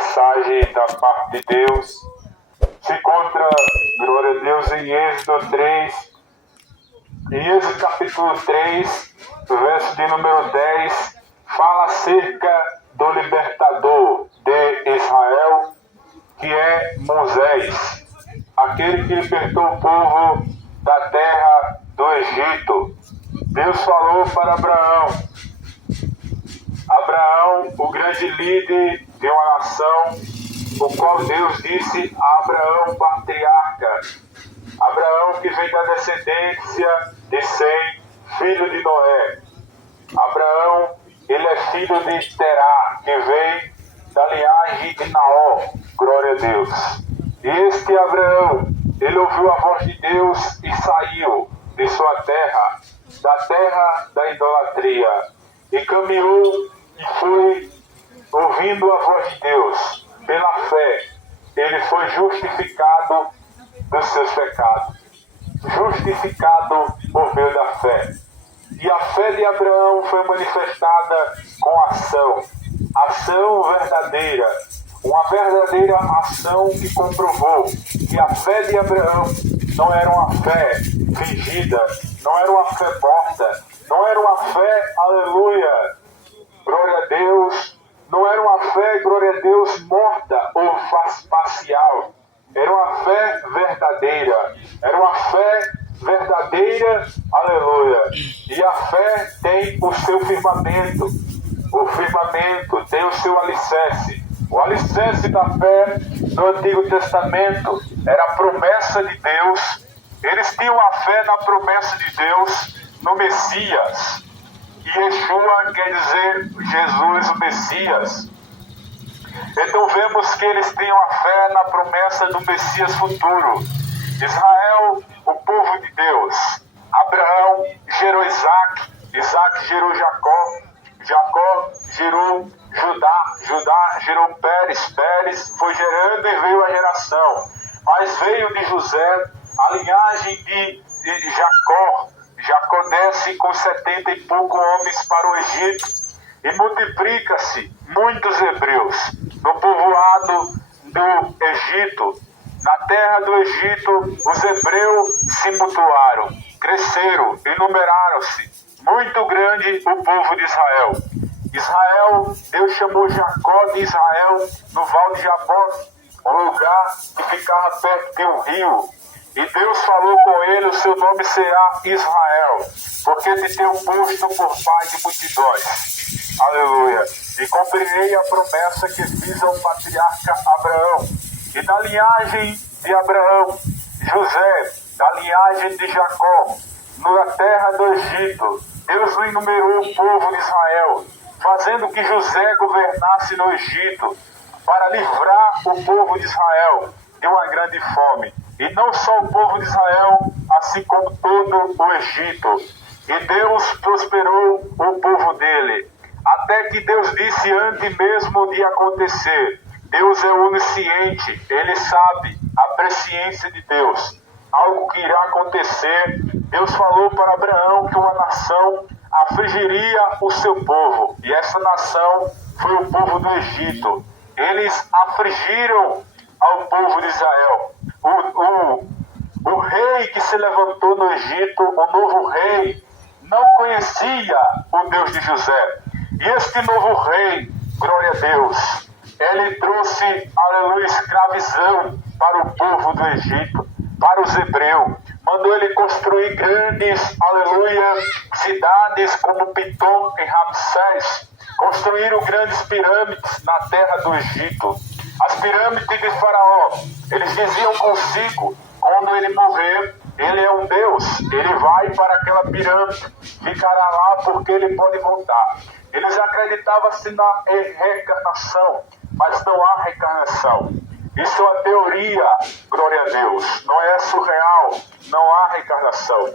mensagem da parte de Deus se encontra, glória a Deus, em Êxodo 3, em Êxodo capítulo 3, verso de número 10, fala acerca do libertador de Israel, que é Moisés, aquele que libertou o povo da terra do Egito. Deus falou para Abraão, o grande líder de uma nação, o qual Deus disse a Abraão, patriarca. Abraão, que vem da descendência de Sem, filho de Noé. Abraão, ele é filho de Terá, que vem da linhagem de Naó. Glória a Deus. E este Abraão, ele ouviu a voz de Deus e saiu de sua terra, da terra da idolatria, e caminhou e foi ouvindo a voz de Deus. Pela fé, ele foi justificado dos seus pecados. Justificado por meio da fé. E a fé de Abraão foi manifestada com ação. Ação verdadeira. Uma verdadeira ação que comprovou que a fé de Abraão não era uma fé fingida, não era uma fé morta, não era uma fé, aleluia, glória a Deus, não era uma fé, glória a Deus, morta ou parcial. Era uma fé verdadeira. Era uma fé verdadeira, aleluia. E a fé tem o seu firmamento. O firmamento tem o seu alicerce. O alicerce da fé no Antigo Testamento era a promessa de Deus. Eles tinham a fé na promessa de Deus no Messias. E Yeshua quer dizer Jesus, o Messias. Então vemos que eles tinham a fé na promessa do Messias futuro. Israel, o povo de Deus. Abraão gerou Isaac, Isaac gerou Jacó, Jacó gerou Judá, Judá gerou Pérez, Pérez foi gerando e veio a geração. Mas veio de José a linhagem de Jacó. Jacó desce com 70 e poucos homens para o Egito e multiplica-se muitos hebreus no povoado do Egito. Na terra do Egito, os hebreus se mutuaram, cresceram e numeraram-se. Muito grande o povo de Israel. Israel, Deus chamou Jacó de Israel no Val de Jaboque, um lugar que ficava perto de um rio. E Deus falou com ele, o seu nome será Israel, porque te tenho posto por pai de multidões. Aleluia. E cumprirei a promessa que fiz ao patriarca Abraão. E da linhagem de Abraão, José, da linhagem de Jacó, na terra do Egito, Deus enumerou o povo de Israel, fazendo que José governasse no Egito, para livrar o povo de Israel de uma grande fome. E não só o povo de Israel, assim como todo o Egito. E Deus prosperou o povo dele. Até que Deus disse antes mesmo de acontecer. Deus é onisciente, ele sabe a presciência de Deus. Algo que irá acontecer. Deus falou para Abraão que uma nação afligiria o seu povo. E essa nação foi o povo do Egito. Eles afligiram ao povo de Israel. O rei que se levantou no Egito, o novo rei, não conhecia o Deus de José. E este novo rei, glória a Deus, ele trouxe, aleluia, escravidão para o povo do Egito, para os hebreus. Mandou ele construir grandes, aleluia, cidades como Pitom e Ramsés. Construíram grandes pirâmides na terra do Egito. As pirâmides de Faraó, eles diziam consigo, quando ele morrer, ele é um Deus, ele vai para aquela pirâmide, ficará lá porque ele pode voltar. Eles acreditavam-se na reencarnação, mas não há reencarnação. Isso é uma teoria, glória a Deus, não é surreal, não há reencarnação.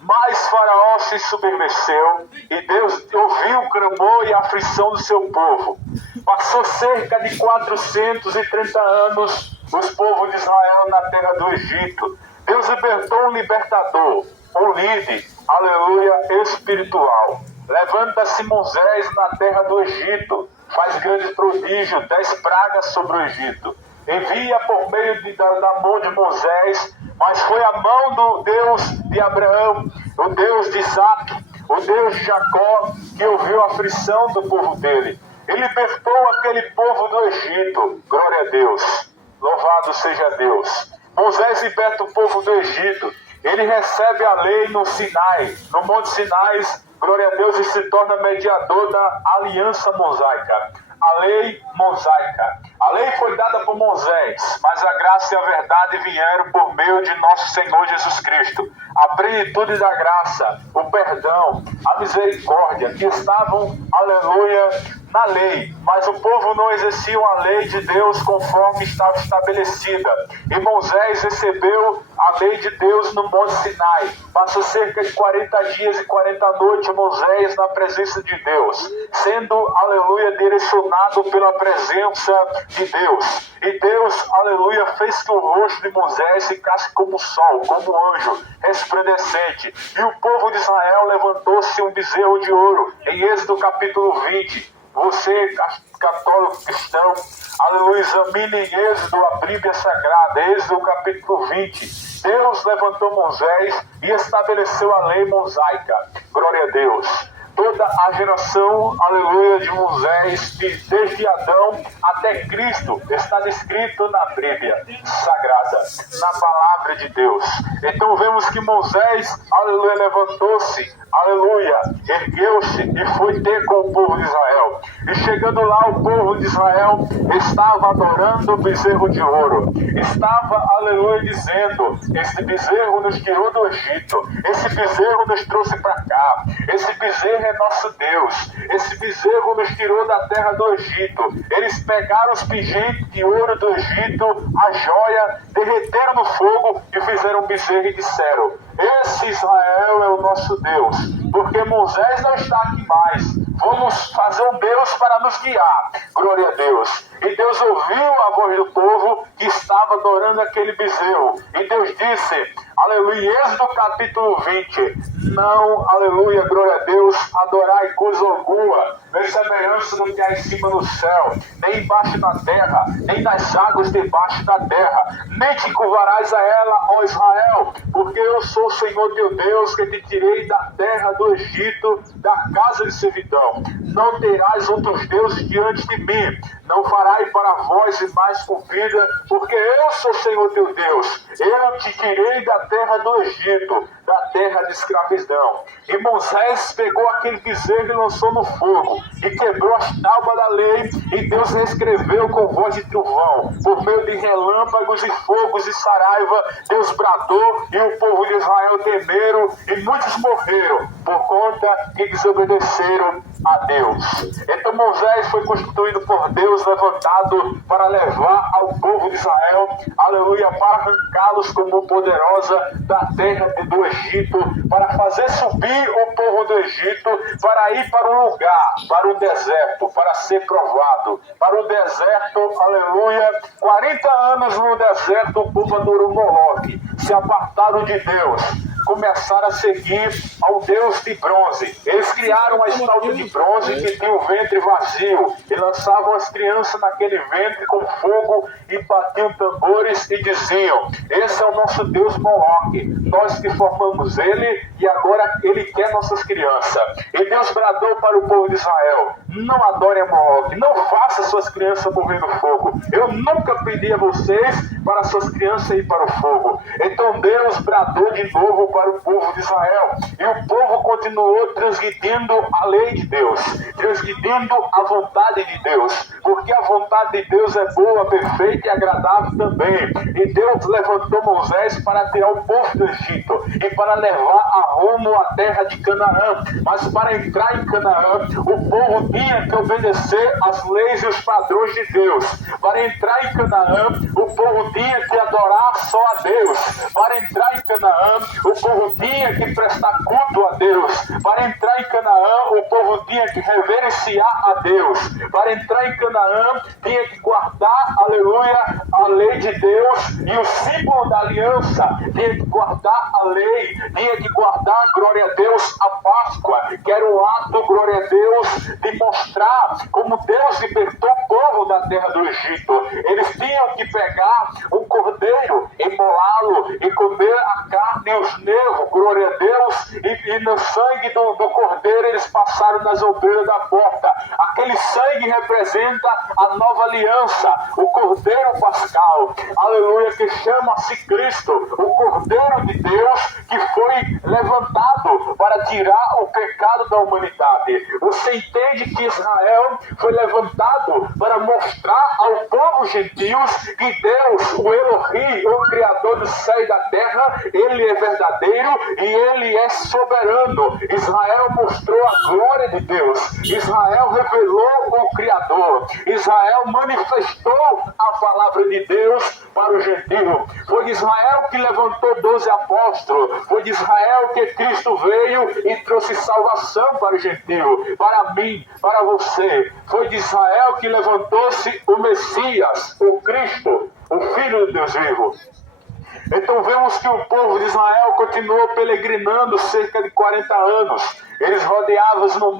Mas Faraó se submeceu e Deus ouviu o clamor e a aflição do seu povo. Passou cerca de 430 anos os povos de Israel na terra do Egito. Deus libertou um libertador, um líder, aleluia, espiritual. Levanta-se Moisés na terra do Egito, faz grande prodígio, 10 pragas sobre o Egito. Envia por meio da mão de Moisés, mas foi a mão do Deus de Abraão, o Deus de Isaac, o Deus de Jacó, que ouviu a aflição do povo dele. Ele libertou aquele povo do Egito. Glória a Deus. Louvado seja Deus. Moisés liberta o povo do Egito. Ele recebe a lei no Sinai, no Monte Sinai, glória a Deus, e se torna mediador da aliança mosaica. A lei mosaica. A lei foi dada por Moisés, mas a graça e a verdade vieram por meio de nosso Senhor Jesus Cristo. A plenitude da graça, o perdão, a misericórdia, que estavam, aleluia, na lei, mas o povo não exercia a lei de Deus conforme estava estabelecida. E Moisés recebeu a lei de Deus no Monte Sinai. Passou cerca de 40 dias e 40 noites Moisés na presença de Deus, sendo, aleluia, direcionado pela presença de Deus. E Deus, aleluia, fez que o rosto de Moisés ficasse como o sol, como um anjo, resplandecente. E o povo de Israel levantou-se um bezerro de ouro, em Êxodo capítulo 20. Você, católico cristão, aleluia, examine em Êxodo a Bíblia Sagrada, Êxodo capítulo 20. Deus levantou Moisés e estabeleceu a lei mosaica. Glória a Deus. Toda a geração, aleluia, de Moisés, desde Adão até Cristo, está descrito na Bíblia Sagrada, na palavra de Deus. Então vemos que Moisés, aleluia, levantou-se, aleluia, ergueu-se e foi ter com o povo de Israel. E chegando lá, o povo de Israel estava adorando o bezerro de ouro. Estava, aleluia, dizendo: esse bezerro nos tirou do Egito, esse bezerro nos trouxe para cá, esse bezerro é nosso Deus, esse bezerro nos tirou da terra do Egito. Eles pegaram os pingentes de ouro do Egito, a joia, derreteram no fogo e fizeram um bezerro e disseram: esse Israel é o nosso Deus, porque Moisés não está aqui mais. Vamos fazer um Deus para nos guiar. Glória a Deus. E Deus ouviu a voz do povo que estava adorando aquele bezerro. E Deus disse, aleluia, Êxodo capítulo 20, não, aleluia, glória a Deus, adorai coisa alguma, nem semelhança do que há em cima no céu, nem embaixo na terra, nem nas águas debaixo da terra, nem te curvarás a ela, ó Israel, porque eu sou o Senhor teu Deus, que te tirei da terra do Egito, da casa de servidão. Não terás outros deuses diante de mim, não farai para vós mais comida, porque eu sou o Senhor teu Deus. Eu te tirei da terra do Egito, da terra de escravidão. E Moisés pegou aquele bezerro e lançou no fogo, e quebrou as tábuas da lei, e Deus reescreveu com voz de trovão, por meio de relâmpagos e fogos e saraiva. Deus bradou, e o povo de Israel temeram, e muitos morreram, por conta que desobedeceram a Deus. Então Moisés foi constituído por Deus, levantado para levar ao povo de Israel, aleluia, para arrancá-los como poderosa da terra do Egito, para fazer subir o povo do Egito, para ir para um lugar, para o deserto, para ser provado, para o deserto, aleluia. 40 anos no deserto o povo adorou Moloque, se apartaram de Deus, começaram a seguir ao Deus de bronze. Eles criaram uma estátua de bronze que tinha o ventre vazio e lançavam as crianças naquele ventre com fogo e batiam tambores e diziam: esse é o nosso Deus Moloque, nós que formamos ele e agora ele quer nossas crianças. E Deus bradou para o povo de Israel: não adorem a Moloque, não faça suas crianças morrer no fogo. Eu nunca pedi a vocês para suas crianças ir para o fogo. Então Deus bradou de novo para o povo de Israel, e o povo continuou transgredindo a lei de Deus, transgredindo a vontade de Deus, porque a vontade de Deus é boa, perfeita e agradável também. E Deus levantou Moisés para tirar o povo do Egito e para levar a rumo à terra de Canaã. Mas para entrar em Canaã, o povo tinha que obedecer às leis e os padrões de Deus. Para entrar em Canaã, o povo tinha que adorar só a Deus. Para entrar em Canaã, o povo tinha que prestar culto a Deus. Para entrar em Canaã, o povo tinha que reverenciar a Deus. Para entrar em Canaã, tinha que guardar, aleluia, a lei de Deus e o símbolo da aliança. Tinha que guardar a lei, tinha que guardar, glória a Deus, a Páscoa, que era um ato, glória a Deus, de mostrar mostrar como Deus libertou o povo da terra do Egito. Eles tinham que pegar um cordeiro, imolá-lo e comer a carne e os nervos, glória a Deus, e no sangue do cordeiro eles passaram nas ombreiras da porta. Aquele sangue representa a nova aliança, o cordeiro pascal, aleluia, que chama-se Cristo, o cordeiro de Deus que foi levantado para tirar o pecado da humanidade. Você entende que Israel foi levantado para mostrar ao povo gentios que Deus, o Elohim, o Criador do céu e da terra, Ele é verdadeiro e Ele é soberano. Israel mostrou a glória de Deus. Israel revelou o Criador. Israel manifestou a palavra de Deus para o gentio. Foi de Israel que levantou 12 apóstolos. Foi de Israel que Cristo veio e trouxe salvação para o gentio, para mim, para você. Foi de Israel que levantou-se o Messias, o Cristo, o Filho de Deus vivo. Então vemos que o povo de Israel continuou peregrinando cerca de 40 anos. Eles rodeavam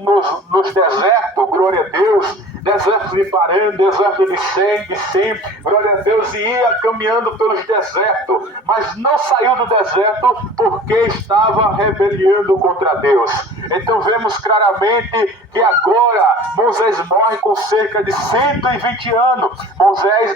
nos desertos, glória a Deus, deserto de Parã, deserto de Sem, glória a Deus, e ia caminhando pelos desertos, mas não saiu do deserto porque estava rebeliando contra Deus. Então vemos claramente que agora Moisés morre com cerca de 120 anos.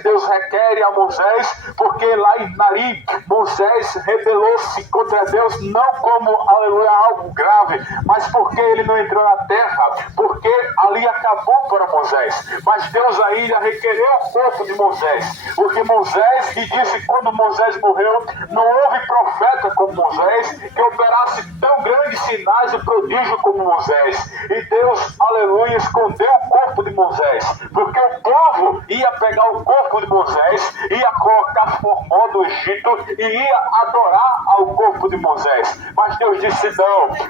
Deus requer a Moisés, porque lá em Narim, Moisés rebelou-se contra Deus, não como, aleluia, algo grave, mas porque ele não entrou na terra, porque ali acabou para Moisés. Mas Deus ainda requereu o corpo de Moisés, porque Moisés, e disse quando Moisés morreu, não houve profeta como Moisés que operasse tão grandes sinais e prodígio como Moisés. E Deus, aleluia, escondeu o corpo de Moisés, porque o povo ia pegar o corpo de Moisés, ia colocar formol do Egito e ia adorar ao corpo de Moisés. Mas Deus disse: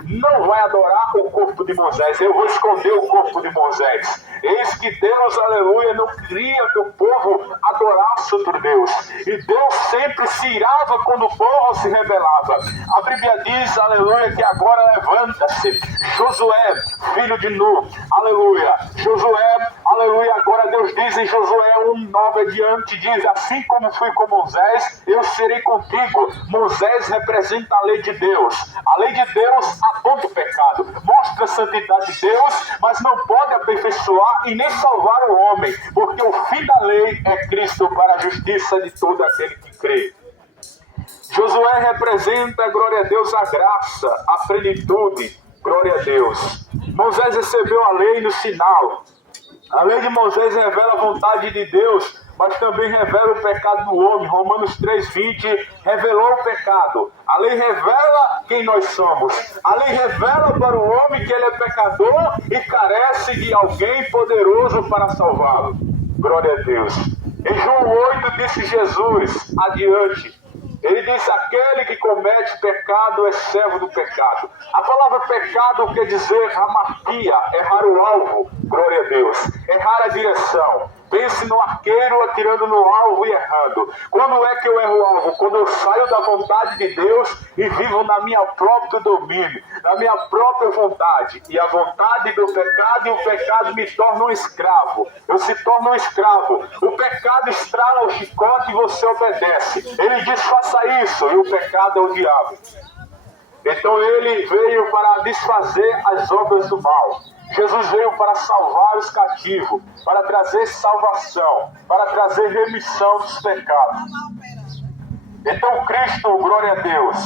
não vai adorar o corpo de Moisés, eu vou esconder o corpo de Moisés. Eis que Deus, aleluia, não queria que o povo adorasse outro Deus. E Deus sempre se irava quando o povo se rebelava. A Bíblia diz, aleluia, que agora levanta-se Josué, filho de Nun, aleluia. Josué, aleluia, agora Deus diz em Josué 1:9 adiante, diz: assim como fui com Moisés, eu serei contigo. Moisés representa a lei de Deus. A lei de Deus aponta o pecado, mostra a santidade de Deus, mas não pode aperfeiçoar e nem salvar o homem, porque o fim da lei é Cristo para a justiça de todo aquele que crê. Josué representa, glória a Deus, a graça, a plenitude, glória a Deus. Moisés recebeu a lei no sinal. A lei de Moisés revela a vontade de Deus, mas também revela o pecado do homem. Romanos 3:20 revelou o pecado. A lei revela quem nós somos. A lei revela para o homem que ele é pecador e carece de alguém poderoso para salvá-lo. Glória a Deus. Em João 8 disse Jesus, adiante, ele disse: aquele que comete pecado é servo do pecado. A palavra pecado quer dizer hamartia, errar o alvo, glória a Deus, errar a direção. Pense no arqueiro atirando no alvo e errando. Quando é que eu erro o alvo? Quando eu saio da vontade de Deus e vivo na minha próprio domínio, na minha própria vontade. E a vontade do pecado, e o pecado me torna um escravo. Eu se torno um escravo. O pecado estrala o chicote e você obedece. Ele diz: faça isso, e o pecado é o diabo. Então ele veio para desfazer as obras do mal. Jesus veio para salvar os cativos, para trazer salvação, para trazer remissão dos pecados. Então Cristo, glória a Deus,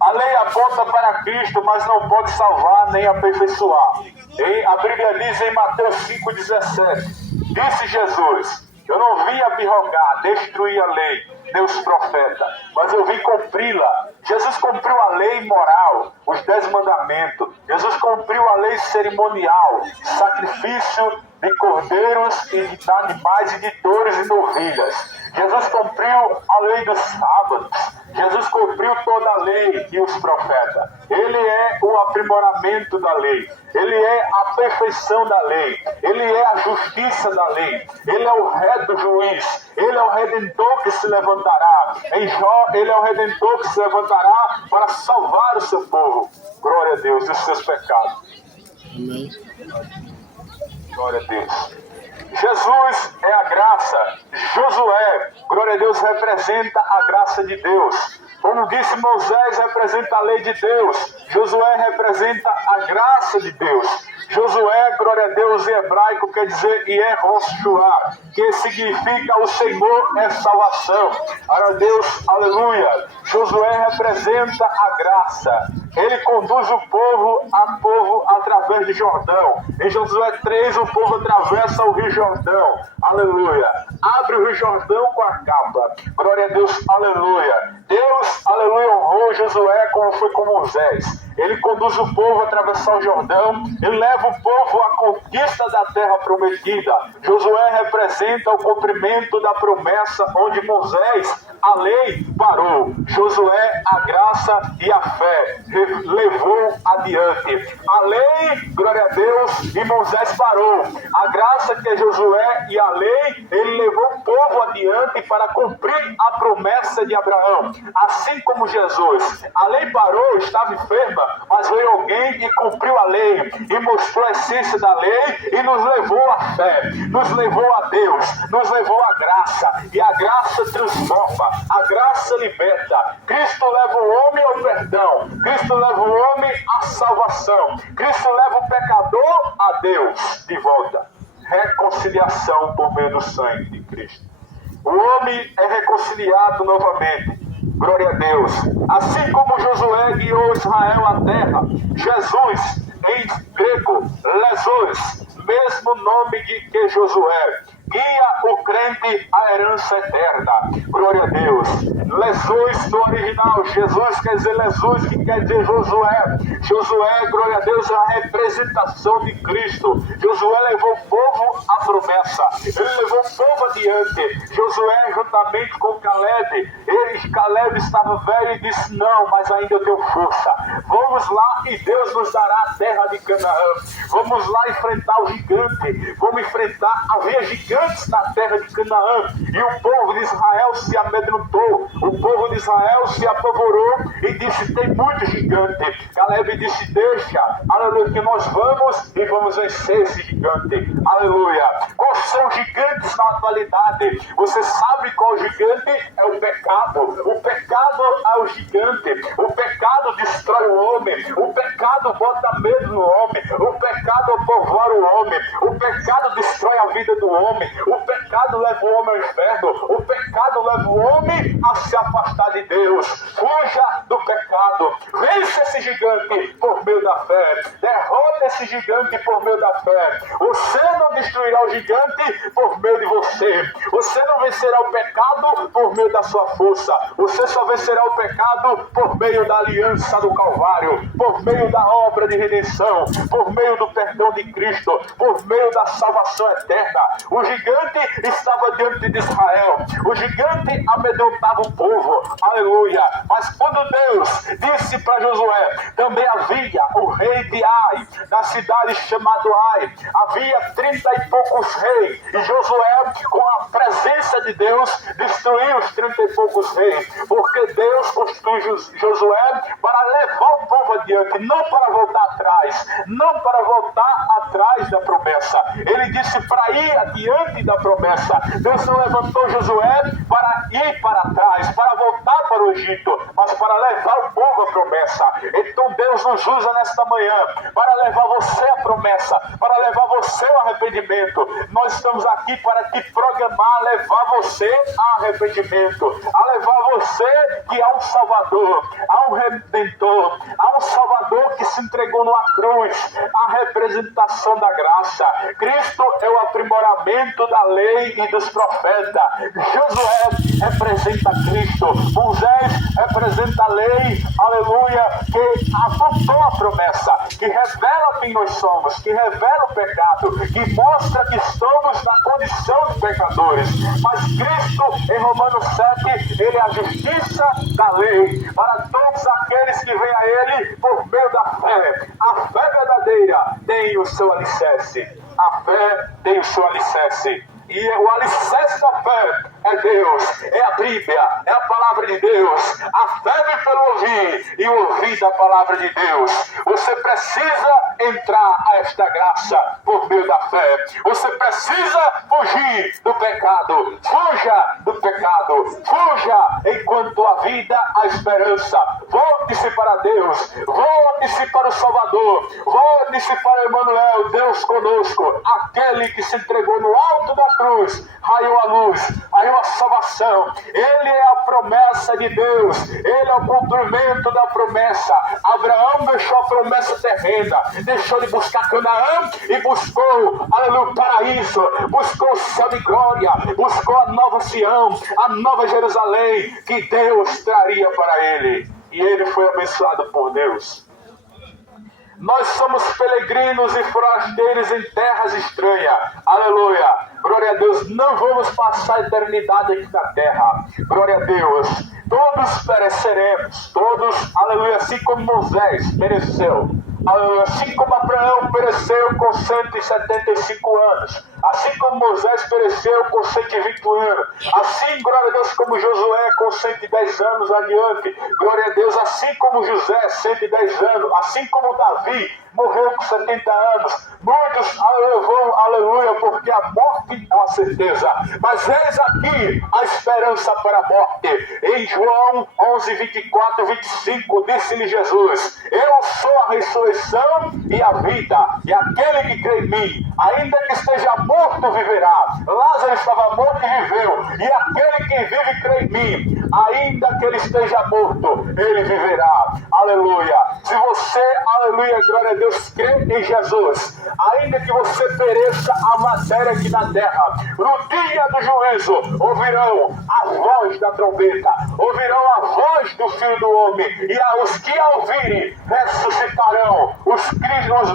a lei aponta para Cristo, mas não pode salvar nem aperfeiçoar. E a Bíblia diz em Mateus 5,17, disse Jesus: eu não vim abrogar, destruir a lei, Deus profeta, mas eu vim cumpri-la. Jesus cumpriu a lei moral, os 10 mandamentos. Jesus cumpriu a lei cerimonial, sacrifício de cordeiros e de animais e de touros e novilhas. Jesus cumpriu a lei dos sábados. Jesus cumpriu toda a lei e os profetas. Ele é o aprimoramento da lei. Ele é a perfeição da lei. Ele é a justiça da lei. Ele é o reto juiz. Ele é o redentor que se levantará. Em Jó, ele é o redentor que se levantará para salvar o seu povo. Glória a Deus, dos seus pecados. Amém. Glória a Deus. Jesus é a graça. Josué, glória a Deus, representa a graça de Deus. Como disse Moisés, representa a lei de Deus. Josué representa a graça de Deus. Josué, glória a Deus, em hebraico quer dizer Yehoshua, que significa o Senhor é salvação. Glória a Deus, aleluia. Josué representa a graça. Ele conduz o povo através de Jordão. Em Josué 3, o povo atravessa o Rio Jordão. Aleluia. Abre o Rio Jordão com a capa. Glória a Deus, aleluia. Deus, aleluia, honrou Josué como foi com Moisés. Ele conduz o povo a atravessar o Jordão. Ele leva o povo à conquista da terra prometida. Josué representa o cumprimento da promessa onde Moisés, a lei, parou. Josué, a graça e a fé levou adiante. A lei, glória a Deus, e Moisés parou. A graça que é Josué e a lei, ele levou o povo adiante para cumprir a promessa de Abraão. Assim como Jesus, a lei parou, estava enferma, mas veio alguém e cumpriu a lei, e mostrou a essência da lei, e nos levou à fé, nos levou a Deus, nos levou à graça, e a graça transforma, a graça liberta. Cristo leva o homem ao perdão, Cristo leva o homem à salvação, Cristo leva o pecador a Deus de volta. Reconciliação por meio do sangue de Cristo. O homem é reconciliado novamente. Glória a Deus. Assim como Josué guiou Israel à terra, Jesus, em grego, Lesores, mesmo nome que Josué, guia o crente à herança eterna. Glória a Deus. Jesus no original, Jesus quer dizer Jesus, que quer dizer Josué. Josué, glória a Deus, é a representação de Cristo. Josué levou o povo à promessa. Ele levou o povo adiante. Josué, juntamente com Caleb, Caleb estava velho e disse: não, mas ainda eu tenho força. Vamos lá e Deus nos dará a terra de Canaã. Vamos lá enfrentar o gigante. Vamos enfrentar, havia gigantes na terra de Canaã. E o povo de Israel se amedrontou. O povo de Israel se apavorou e disse: tem muito gigante. Caleb disse: deixa, aleluia, que nós vamos e vamos vencer esse gigante. Aleluia. Quais são os gigantes na atualidade? Você sabe qual gigante? É o pecado. O pecado é o gigante. O pecado destrói o homem. O pecado bota medo no homem. O pecado apavora o homem. O pecado destrói a vida do homem. O pecado leva o homem ao inferno. O pecado leva o homem a se afastar de Deus. Fuja do pecado. Vence esse gigante por meio da fé. Derrota esse gigante por meio da fé. Você não destruirá o gigante por meio de você. Você não vencerá o pecado por meio da sua força. Você só vencerá o pecado por meio da aliança do Calvário, por meio da obra de redenção, por meio do perdão de Cristo, por meio da salvação eterna. O gigante estava diante de Israel. O gigante amedrontava o povo. Aleluia. Mas quando Deus disse para Josué, também havia o rei de Ai, na cidade chamada Ai. Havia 30 e poucos reis. E Josué, com a presença de Deus, destruiu os 30 e poucos reis. Porque Deus constitui Josué para levar o povo adiante, não para voltar atrás, não para voltar atrás da promessa. Ele disse para ir adiante da promessa. Deus não levantou Josué para ir para trás, para voltar para o Egito, mas para levar o povo à promessa. Então Deus nos usa nesta manhã para levar você à promessa, para levar você ao arrependimento. Nós estamos aqui para te programar, levar você ao arrependimento, a levar você que há um Salvador, há um Redentor, há um Salvador que se entregou numa cruz, a representação da graça. Cristo é o aprimoramento da lei e dos profetas. Josué representa Cristo. Moisés representa a lei, aleluia, que apontou a promessa, que revela quem nós somos, que revela o pecado, que mostra que estamos na condição de pecadores. Mas Cristo, em Romanos 7, ele é a justiça da lei para todos aqueles que vêm a ele por meio da fé. A fé verdadeira tem o seu alicerce. A fé tem o seu alicerce. E o alicerce da fé é Deus, é a Bíblia, é a palavra de Deus. A fé vem pelo ouvir e o ouvir da palavra de Deus. Você precisa entrar a esta graça por meio da fé. Você precisa fugir do pecado. Fuja do pecado. Fuja enquanto a vida, a esperança. Volte-se para Deus. Volte-se para o Salvador. Volte-se para Emmanuel, Deus conosco. Aquele que se entregou no alto da cruz. Raiou a luz, raiou a salvação. Ele é a promessa de Deus. Ele é o cumprimento da promessa. Abraão deixou a promessa terrena. Deixou de buscar Canaã e buscou, aleluia, o paraíso. Buscou o céu de glória. Buscou a nova Sião, a nova Jerusalém que Deus traria para ele. E ele foi abençoado por Deus. Nós somos peregrinos e forasteiros em terras estranhas. Aleluia. Glória a Deus. Não vamos passar a eternidade aqui na terra. Glória a Deus. Todos pereceremos. Todos, aleluia, assim como Moisés pereceu. Aleluia. Assim como Abraão pereceu com 175 anos. Assim como Moisés pereceu com 120 anos. Assim, glória a Deus, como Josué com 110 anos adiante. Glória a Deus, assim como José, 110 anos. Assim como Davi morreu com 70 anos. Muitos vão, aleluia, porque a morte é uma certeza. Mas eis aqui a esperança para a morte. Em João 11, 24, 25, disse-lhe Jesus: eu sou a ressurreição e a vida. E aquele que crê em mim, ainda que esteja morto, viverá. Lázaro estava morto e viveu. E aquele que vive e crê em mim, ainda que ele esteja morto, ele viverá. Aleluia. Se você, aleluia, glória a Deus, crê em Jesus, ainda que você pereça a matéria aqui na terra, no dia do juízo, ouvirão a voz da trombeta, ouvirão a voz do Filho do Homem, e os que a ouvirem ressuscitarão. Os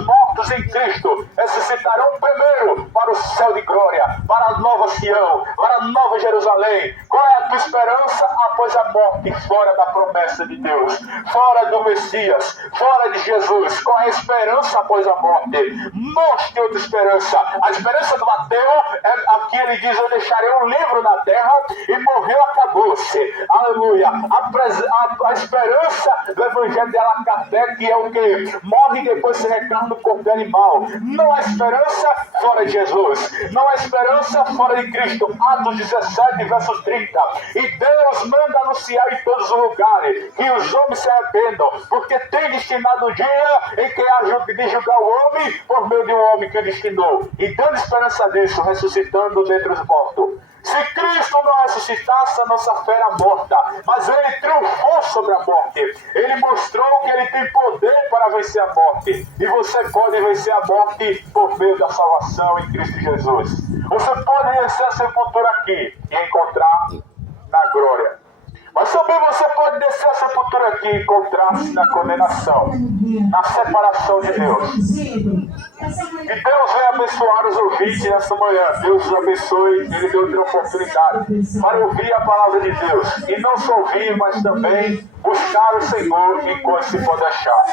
mortos em Cristo ressuscitarão primeiro para o céu de glória, para a nova Sião, para a nova Jerusalém. Qual é a tua esperança após a morte? Fora da promessa de Deus, fora do Messias, fora de Jesus. Qual é a esperança após a morte? Mostre outra esperança. A esperança do ateu é aqui ele diz: eu deixarei um livro na terra, e morreu, acabou-se. Aleluia. A esperança do evangelho de Allan Kardec é o que? Morre e depois se reencarna no corpo de animal. Não há esperança fora de Jesus. Não há esperança fora de Cristo. Atos 17, verso 30. E Deus manda anunciar em todos os lugares que os homens se arrependam, porque tem destinado um dia em que há de julgar o homem por meio de um homem que destinou. E dando esperança disso, ressuscitando dentre os mortos. Se Cristo não ressuscitasse, a nossa fé era morta. Mas ele triunfou sobre a morte. Ele mostrou que ele tem poder para vencer a morte. E você pode vencer a morte por meio da salvação em Cristo Jesus. Você pode vencer a sepultura aqui e encontrar na glória. Mas também você pode descer a sepultura aqui e encontrar-se na condenação, na separação de Deus. E Deus vai abençoar os ouvintes nessa manhã. Deus os abençoe. Ele deu outra oportunidade para ouvir a palavra de Deus. E não só ouvir, mas também buscar o Senhor enquanto se pode achar.